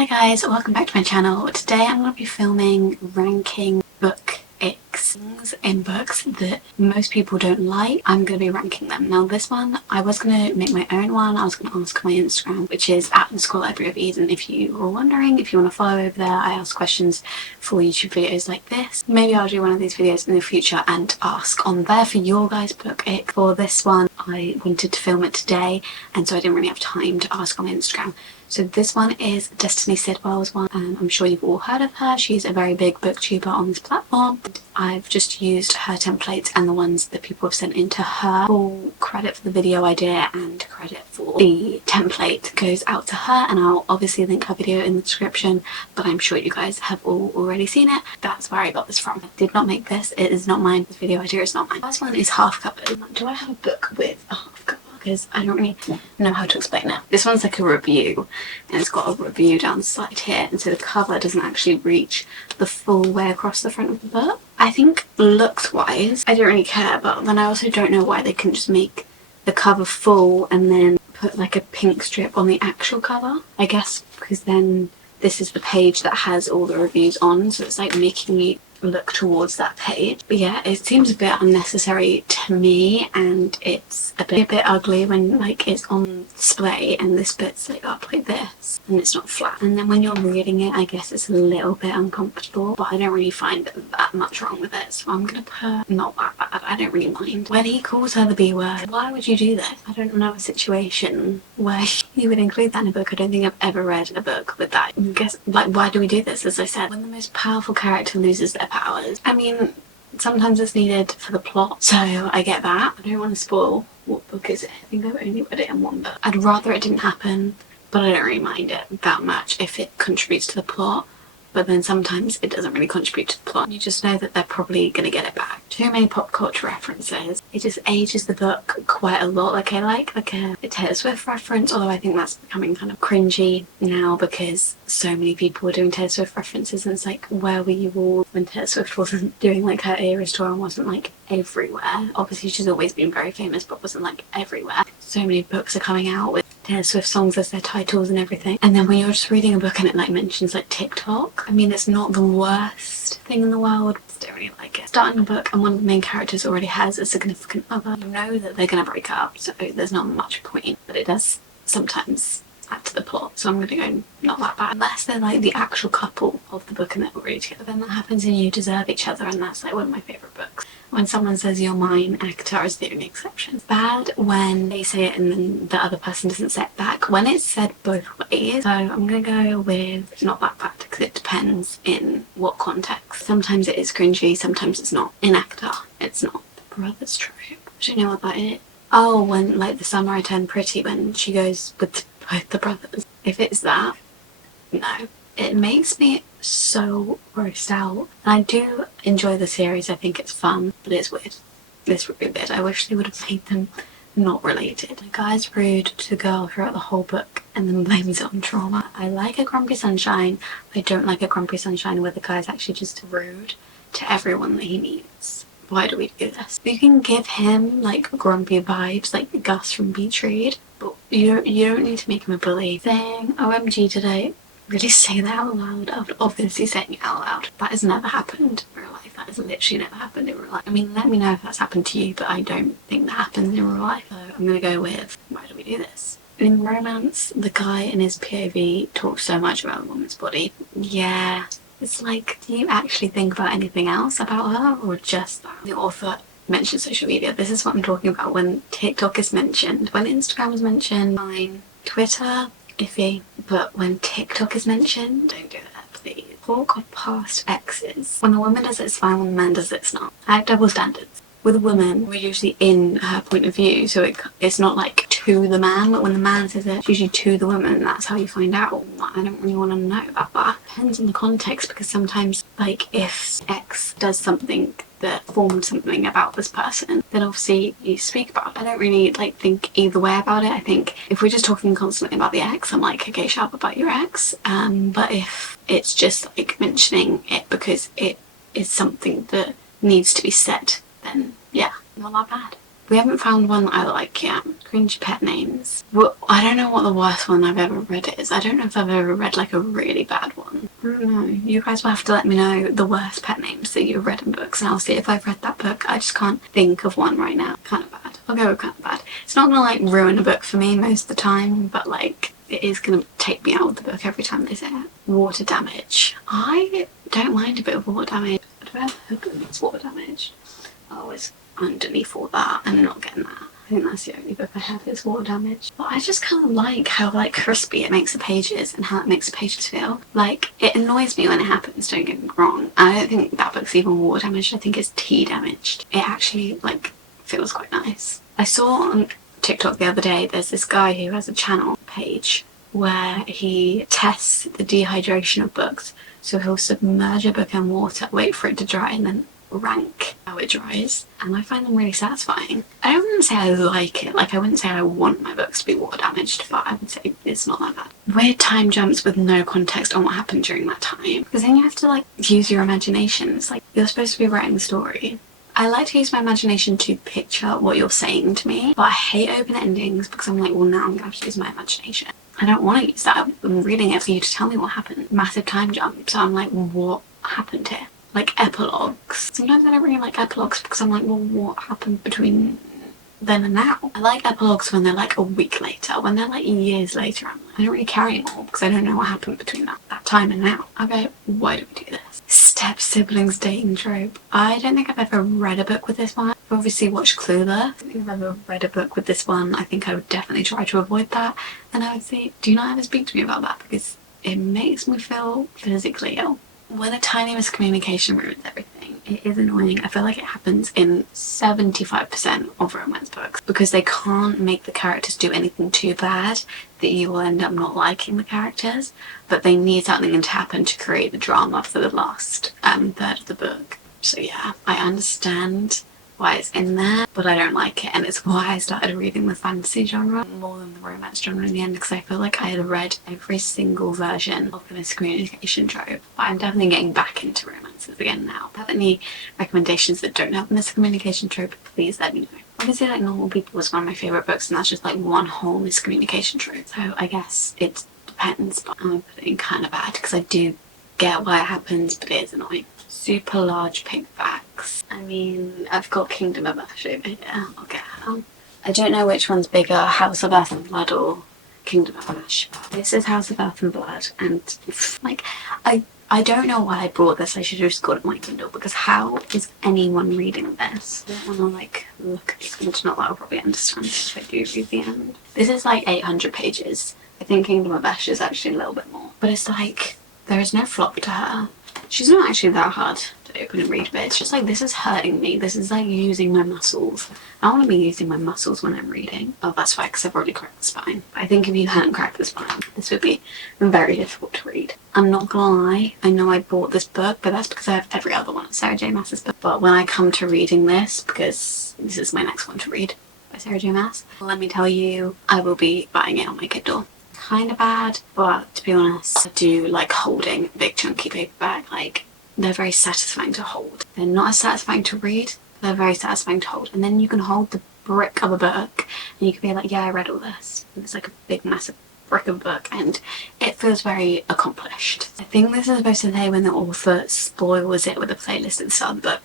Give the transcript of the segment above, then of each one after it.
Hi guys, welcome back to my channel. Today I'm going to be filming ranking book icks in books that most people don't like. I'm going to be ranking them. Now this one, I was going to make my own one. I was going to ask my Instagram, which is at @libraryofeden. If you were wondering, if you want to follow over there, I ask questions for YouTube videos like this. Maybe I'll do one of these videos in the future and ask on there for your guys' book ick. For this one, I wanted to film it today, and so I didn't really have time to ask on my Instagram. So this one is Destiny Sidwell's one. I'm sure you've all heard of her. She's a very big booktuber on this platform. I've just used her templates and the ones that people have sent into her. Full credit for the video idea and credit for the template goes out to her, and I'll obviously link her video in the description, but I'm sure you guys have all already seen it. That's where I got this from. I did not make this. It is not mine. This video idea is not mine. This one is half covered. Do I have a book with a half cover? Because I don't really know how to explain it. This one's like a review, and it's got a review down the side here, and so the cover doesn't actually reach the full way across the front of the book. I think looks wise, I don't really care, but then I also don't know why they couldn't just make the cover full and then put like a pink strip on the actual cover. I guess because then this is the page that has all the reviews on, so it's like making me look towards that page. But yeah, it seems a bit unnecessary to me, and it's a bit ugly when like it's on display and this bit's like up like this and it's not flat, and then when you're reading it I guess it's a little bit uncomfortable, but I don't really find that much wrong with it, so I'm gonna put not that bad. I don't really mind. When he calls her the B word, why would you do this? I don't know a situation where you would include that in a book. I don't think I've ever read a book with that. I guess, like, why do we do this? As I said, when the most powerful character loses their powers, I mean, sometimes it's needed for the plot, so I get that. I don't want to spoil what book is it. I think I've only read it in one book. I'd rather it didn't happen, but I don't really mind it that much if it contributes to the plot. But then sometimes it doesn't really contribute to the plot. You just know that they're probably going to get it back. Too many pop culture references. It just ages the book quite a lot. Like I like a Taylor Swift reference, although I think that's becoming kind of cringy now because so many people are doing Taylor Swift references, and it's like, where were you all when Taylor Swift wasn't doing like her Eras tour and wasn't like everywhere? Obviously she's always been very famous, but wasn't like everywhere. So many books are coming out with Taylor Swift songs as their titles and everything, and then when you're just reading a book and it like mentions like TikTok, I mean, it's not the worst thing in the world. I don't really like it. Starting a book and one of the main characters already has a significant other, you know that they're gonna break up, so there's not much point, but it does sometimes add to the plot, so I'm gonna go not that bad. Unless they're like the actual couple of the book and they're already together, then that happens and you deserve each other, and that's like one of my favourite books. When someone says you're mine, ACTA is the only exception. It's bad when they say it and then the other person doesn't say it back. When it's said both ways, so I'm gonna go with not that bad because it depends in what context. Sometimes it is cringy, sometimes it's not. In ACTA, it's not. The brother's trope. Do you know what that is? Oh, when like the summer I turned pretty, when she goes with both the brothers. If it's that, no. It makes me so grossed out. And I do enjoy the series, I think it's fun, but it's weird. It's really weird. I wish they would have made them not related. The guy's rude to the girl throughout the whole book and then blames it on trauma. I like a grumpy sunshine, but I don't like a grumpy sunshine where the guy's actually just rude to everyone that he meets. Why do we do this? You can give him like grumpy vibes like Gus from Beach Read, but you don't need to make him a bully. Saying OMG today, really say that out loud after obviously saying it out loud. That has never happened in real life. That has literally never happened in real life. I mean, let me know if that's happened to you, but I don't think that happens in real life. So I'm gonna go with, why do we do this? In romance, the guy in his POV talks so much about the woman's body. Yeah, it's like, do you actually think about anything else about her, or just that? The author mentioned social media. This is what I'm talking about when TikTok is mentioned. When Instagram is mentioned, fine. Twitter, iffy, but when TikTok is mentioned, don't do that, please. Talk of past exes. When a woman does it, it's fine. When a man does it, it's not. I have double standards. With a woman, we're usually in her point of view, so it's not like to the man, but when the man says it, it's usually to the woman, and that's how you find out. I don't really want to know about that. Depends on the context, because sometimes, like, if X does something that formed something about this person, then obviously you speak about it. I don't really like think either way about it. I think if we're just talking constantly about the ex, I'm like, okay, shut up about your ex. But if it's just like mentioning it because it is something that needs to be said, then yeah, not that bad. We haven't found one that I like yet. Cringe pet names. Well, I don't know what the worst one I've ever read is. I don't know if I've ever read like a really bad one. I don't know. You guys will have to let me know the worst pet names that you've read in books, and I'll see if I've read that book. I just can't think of one right now. Kind of bad. I'll go with kind of bad. It's not gonna like ruin a book for me most of the time, but like it is gonna take me out of the book every time they say it. Water damage. I don't mind a bit of water damage. Do I have a hook that needs water damage? Oh, it's underneath all that. I'm not getting that. I think that's the only book I have is water damage. But I just kind of like how like crispy it makes the pages and how it makes the pages feel. Like, it annoys me when it happens, don't get me wrong. I don't think that book's even water damaged. I think it's tea damaged. It actually like feels quite nice. I saw on TikTok the other day, there's this guy who has a channel page where he tests the dehydration of books. So he'll submerge a book in water, wait for it to dry, and then rank how it dries, and I find them really satisfying. I wouldn't say I like it, like I wouldn't say I want my books to be water damaged, but I would say it's not that bad. Weird time jumps with no context on what happened during that time, because then you have to like use your imagination. It's like you're supposed to be writing the story. I like to use my imagination to picture what you're saying to me, but I hate open endings because I'm like, well, now I'm gonna have to use my imagination. I don't want to use that. I'm reading it for you to tell me what happened. Massive time jump, so I'm like, what happened here? Like epilogues. Sometimes I don't really like epilogues because I'm like, well, what happened between then and now? I like epilogues when they're like a week later. When they're like years later, I'm like, I don't really care anymore because I don't know what happened between that time and now. Okay, why do we do this? Step siblings dating trope. I don't think I've ever read a book with this one. I've obviously watched Clueless. I don't think I've ever read a book with this one. I think I would definitely try to avoid that. And I would say, do not ever speak to me about that because it makes me feel physically ill. When a tiny miscommunication ruins everything, it is annoying. I feel like it happens in 75% of romance books because they can't make the characters do anything too bad that you will end up not liking the characters, but they need something to happen to create the drama for the last third of the book. So yeah, I understand why it's in there, but I don't like it, and it's why I started reading the fantasy genre more than the romance genre in the end, because I feel like I had read every single version of the miscommunication trope. But I'm definitely getting back into romances again now. If you have any recommendations that don't have the miscommunication trope, please let me know. Obviously, like, Normal People was one of my favourite books, and that's just like one whole miscommunication trope, so I guess it depends, but I'm gonna put it in kind of bad because I do get why it happens, but it is annoying. Super large paperbacks. I mean, I've got Kingdom of Ash over here. I'll get her. I don't know which one's bigger, House of Earth and Blood or Kingdom of Ash. This is House of Earth and Blood, and like, I don't know why I brought this. I should have just got it on my Kindle, because how is anyone reading this? I don't want to like look at the end. Not that I'll probably understand if I do read the end. This is like 800 pages. I think Kingdom of Ash is actually a little bit more. But it's like, there is no flop to her. She's not actually that hard to open and read, but it's just like, this is hurting me. This is like using my muscles. I want to be using my muscles when I'm reading. Oh, that's why, because I've already cracked the spine. But I think if you hadn't cracked the spine, this would be very difficult to read. I'm not gonna lie, I know I bought this book, but that's because I have every other one of Sarah J Maas's book. But when I come to reading this, because this is my next one to read by Sarah J Maas, let me tell you, I will be buying it on my Kindle. Kind of bad, but to be honest, I do like holding a big chunky paperback. Like, they're very satisfying to hold. They're not as satisfying to read, but they're very satisfying to hold. And then you can hold the brick of a book and you can be like, yeah, I read all this. And it's like a big massive brick of a book, and it feels very accomplished. I think this is supposed to say when the author spoils it with a playlist at the start of the book.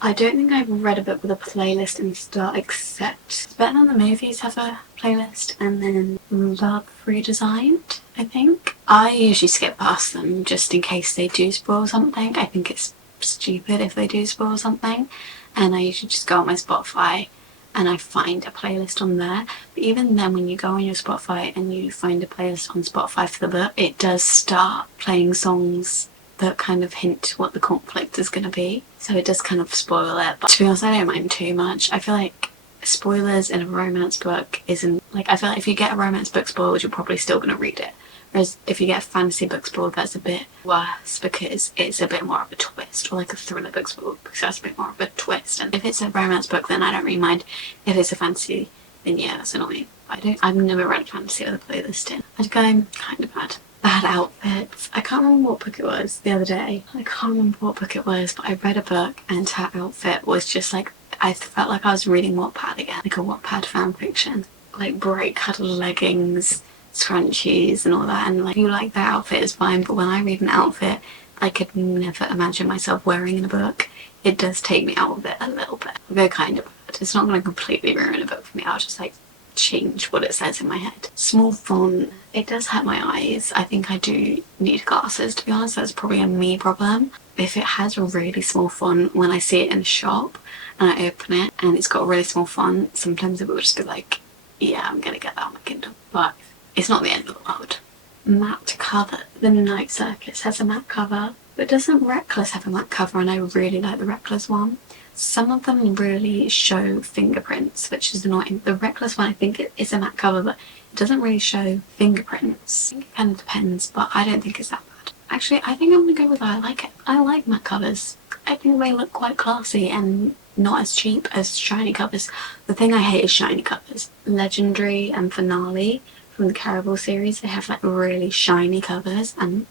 I don't think I've read a book with a playlist in the start, except It's Better Than the Movies have a playlist, and then Love Redesigned, I think. I usually skip past them just in case they do spoil something. I think it's stupid if they do spoil something, and I usually just go on my Spotify and I find a playlist on there. But even then, when you go on your Spotify and you find a playlist on Spotify for the book, it does start playing songs that kind of hint what the conflict is going to be. So it does kind of spoil it. But to be honest, I don't mind too much. I feel like spoilers in a romance book isn't, like, I feel like if you get a romance book spoiled, you're probably still going to read it. Whereas if you get a fantasy book spoiled, that's a bit worse because it's a bit more of a twist, or like a thriller book spoiled because that's a bit more of a twist. And if it's a romance book, then I don't really mind. If it's a fantasy, then yeah, that's annoying. I've never read a fantasy with a playlist in. I'd go kind of bad. Bad outfits. I can't remember what book it was the other day. I can't remember what book it was, but I read a book and her outfit was just like I felt like I was reading Wattpad again, like a Wattpad fanfiction. Like bright coloured leggings, scrunchies and all that, and like, if you like that outfit is fine, but when I read an outfit I could never imagine myself wearing in a book, it does take me out of it a little bit. I'll go kind of bad. It's not going to completely ruin a book for me, I'll just like change what it says in my head. Small font, it does hurt my eyes. I think I do need glasses, to be honest. That's probably a me problem. If it has a really small font, when I see it in a shop and I open it and it's got a really small font, sometimes it will just be like, yeah, I'm gonna get that on my Kindle. But it's not the end of the world. Matte cover. The Night Circus has a matte cover, but doesn't Reckless have a matte cover? And I really like the Reckless one. Some of them really show fingerprints, which is annoying. The Reckless one, I think it is a matte cover, but it doesn't really show fingerprints. I think it kind of depends, but I don't think it's that bad. Actually, I think I'm gonna go with I like it. I like matte covers. I think they look quite classy and not as cheap as shiny covers. The thing I hate is shiny covers. Legendary and Finale from the Caraval series, they have like really shiny covers, and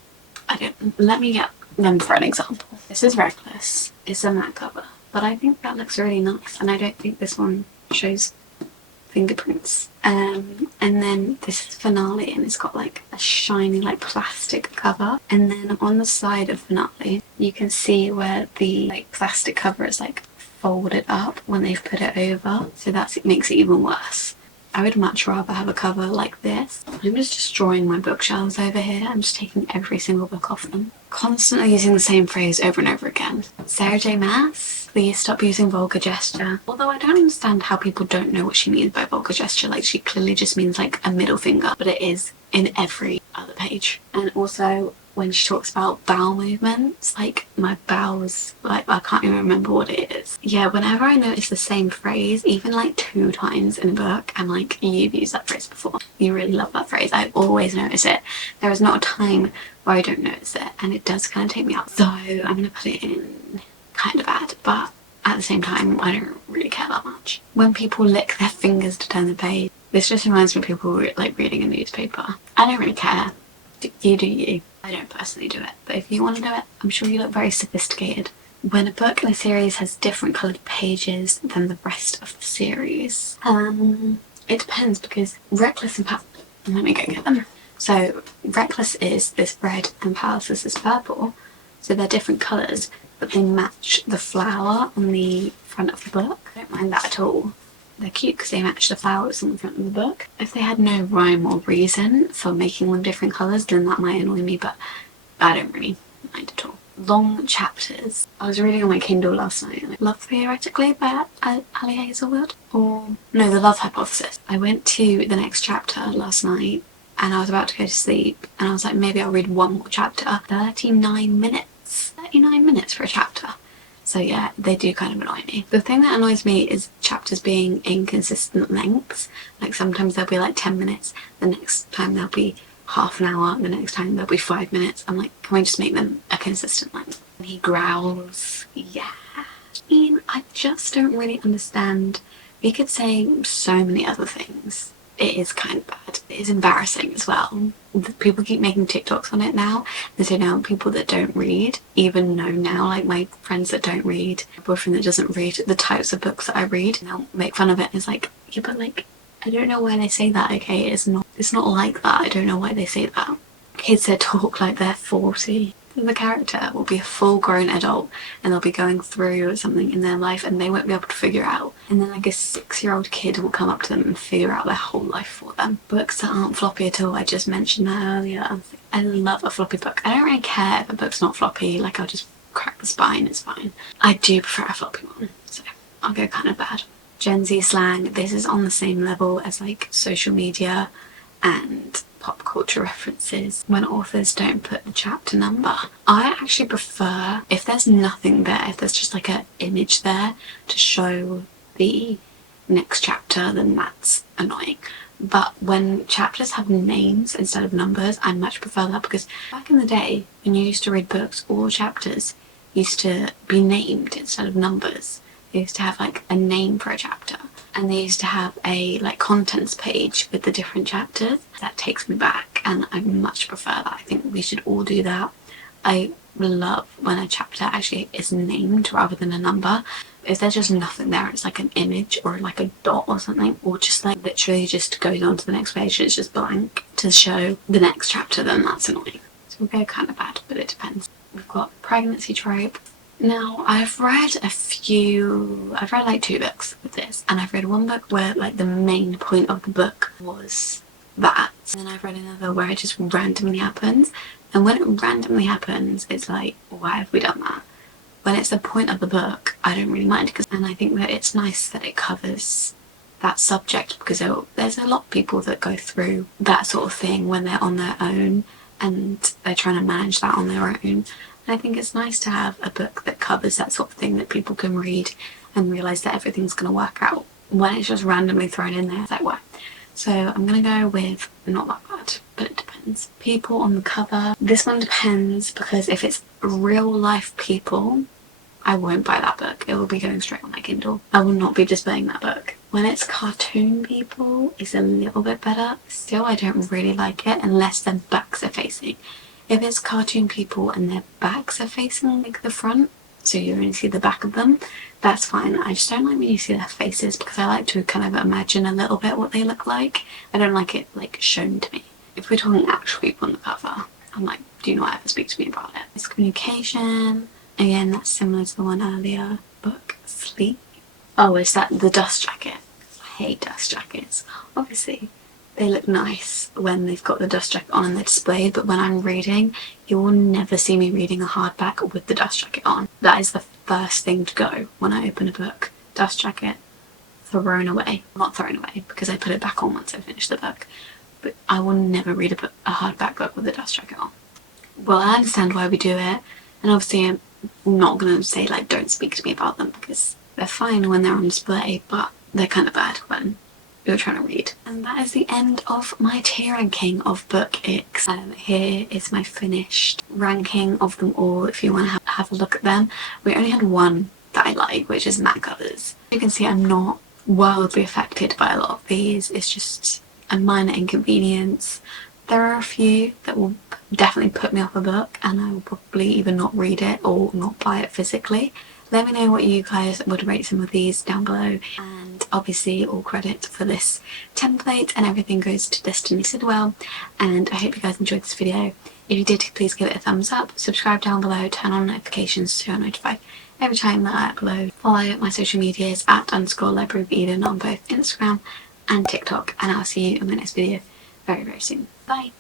I don't. Let me get them for an example. This is Reckless. It's a matte cover, but I think that looks really nice, and I don't think this one shows fingerprints. And then this is Finale, and it's got like a shiny like plastic cover, and then on the side of Finale you can see where the like plastic cover is like folded up when they've put it over, so it makes it even worse. I would much rather have a cover like this. I'm just destroying my bookshelves over here. I'm just taking every single book off them. Constantly using the same phrase over and over again. Sarah J Maas, please stop using vulgar gesture. Although I don't understand how people don't know what she means by vulgar gesture. Like, she clearly just means like a middle finger, but it is in every other page. And also when she talks about bowel movements, like my bowels, like I can't even remember what it is. Yeah, whenever I notice the same phrase, even like 2 times in a book, I'm like, you've used that phrase before. You really love that phrase. I always notice it. There is not a time where I don't notice it, and it does kind of take me out. So I'm gonna put it in kind of bad, but at the same time, I don't really care that much. When people lick their fingers to turn the page, this just reminds me of people like reading a newspaper. I don't really care. You do you. I don't personally do it, but if you want to do it, I'm sure you look very sophisticated. When a book in a series has different coloured pages than the rest of the series, it depends, because Reckless and let me go get them. So Reckless is this red and Palace is this purple, so they're different colours, but they match the flower on the front of the book. I don't mind that at all. They're cute because they match the flowers on the front of the book. If they had no rhyme or reason for making them different colours, then that might annoy me, but I don't really mind at all. Long chapters. I was reading on my Kindle last night, and Love Theoretically by Ali Hazelwood, or no, The Love Hypothesis. I went to the next chapter last night and I was about to go to sleep, and I was like, maybe I'll read one more chapter. 39 minutes. 39 minutes for a chapter. So yeah, they do kind of annoy me. The thing that annoys me is chapters being inconsistent lengths. Like sometimes they'll be like 10 minutes, the next time they'll be half an hour, the next time they'll be 5 minutes. I'm like, can we just make them a consistent length? And he growls. Yeah. I mean, I just don't really understand. We could say so many other things. It is kind of bad. It is embarrassing as well. People keep making TikToks on it now, and so now people that don't read even know now, like my friends that don't read, my boyfriend that doesn't read, the types of books that I read, and they'll make fun of it. And it's like, yeah, but like, I don't know why they say that, okay? It's not like that. I don't know why they say that. Kids that talk like they're 40. The character will be a full-grown adult, and they'll be going through something in their life and they won't be able to figure it out, and then like a 6-year-old kid will come up to them and figure out their whole life for them. Books that aren't floppy at all, I just mentioned that earlier. I love a floppy book. I don't really care if a book's not floppy, like I'll just crack the spine, it's fine. I do prefer a floppy one, so I'll go kind of bad. Gen Z slang, this is on the same level as like social media and pop culture references. When authors don't put the chapter number, I actually prefer if there's nothing there, if there's just like an image there to show the next chapter, then that's annoying. But when chapters have names instead of numbers, I much prefer that, because back in the day when you used to read books, all chapters used to be named instead of numbers. They used to have like a name for a chapter, and they used to have a like contents page with the different chapters. That takes me back, and I much prefer that. I think we should all do that. I love when a chapter actually is named rather than a number. If there's just nothing there, it's like an image or like a dot or something, or just like literally just goes on to the next page, it's just blank to show the next chapter, then that's annoying. So we'll go kind of bad, but it depends. We've got pregnancy trope. Now I've read like 2 books with this, and I've read one book where like the main point of the book was that, and then I've read another where it just randomly happens, and when it randomly happens it's like, why have we done that? When it's the point of the book, I don't really mind, and I think that it's nice that it covers that subject, because there's a lot of people that go through that sort of thing when they're on their own and they're trying to manage that on their own. And I think it's nice to have a book that covers that sort of thing that people can read and realise that everything's going to work out. When it's just randomly thrown in there, it's like, what? So I'm going to go with not that bad, but it depends. People on the cover. This one depends, because if it's real life people, I won't buy that book. It will be going straight on my Kindle. I will not be displaying that book. When it's cartoon people, it's a little bit better. Still, I don't really like it unless their backs are facing. If it's cartoon people and their backs are facing like the front, so you only see the back of them, that's fine. I just don't like when you see their faces, because I like to kind of imagine a little bit what they look like. I don't like it like shown to me. If we're talking actual people on the cover, I'm like, do not ever speak to me about it. Miscommunication. Again, that's similar to the one earlier. Book Sleep. Oh, is that the dust jacket? I hate dust jackets. Obviously, they look nice when they've got the dust jacket on and they're displayed, but when I'm reading, you will never see me reading a hardback with the dust jacket on. That is the first thing to go when I open a book. Dust jacket, thrown away. Not thrown away, because I put it back on once I finish the book. But I will never read a hardback book with a dust jacket on. Well, I understand why we do it, and obviously I'm not going to say like don't speak to me about them, because they're fine when they're on display, but they're kind of bad when you're trying to read. And that is the end of my tier ranking of Book Icks. Here is my finished ranking of them all if you want to have a look at them. We only had one that I like, which is matte covers. You can see I'm not wildly affected by a lot of these. It's just a minor inconvenience. There are a few that will definitely put me off a book, and I will probably either not read it or not buy it physically. Let me know what you guys would rate some of these down below, and obviously all credit for this template and everything goes to Destiny Sidwell, and I hope you guys enjoyed this video. If you did, please give it a thumbs up, subscribe down below, turn on notifications so you're notified every time that I upload. Follow my social medias at _libraryofeden on both Instagram and TikTok, and I'll see you in my next video very, very soon. Bye!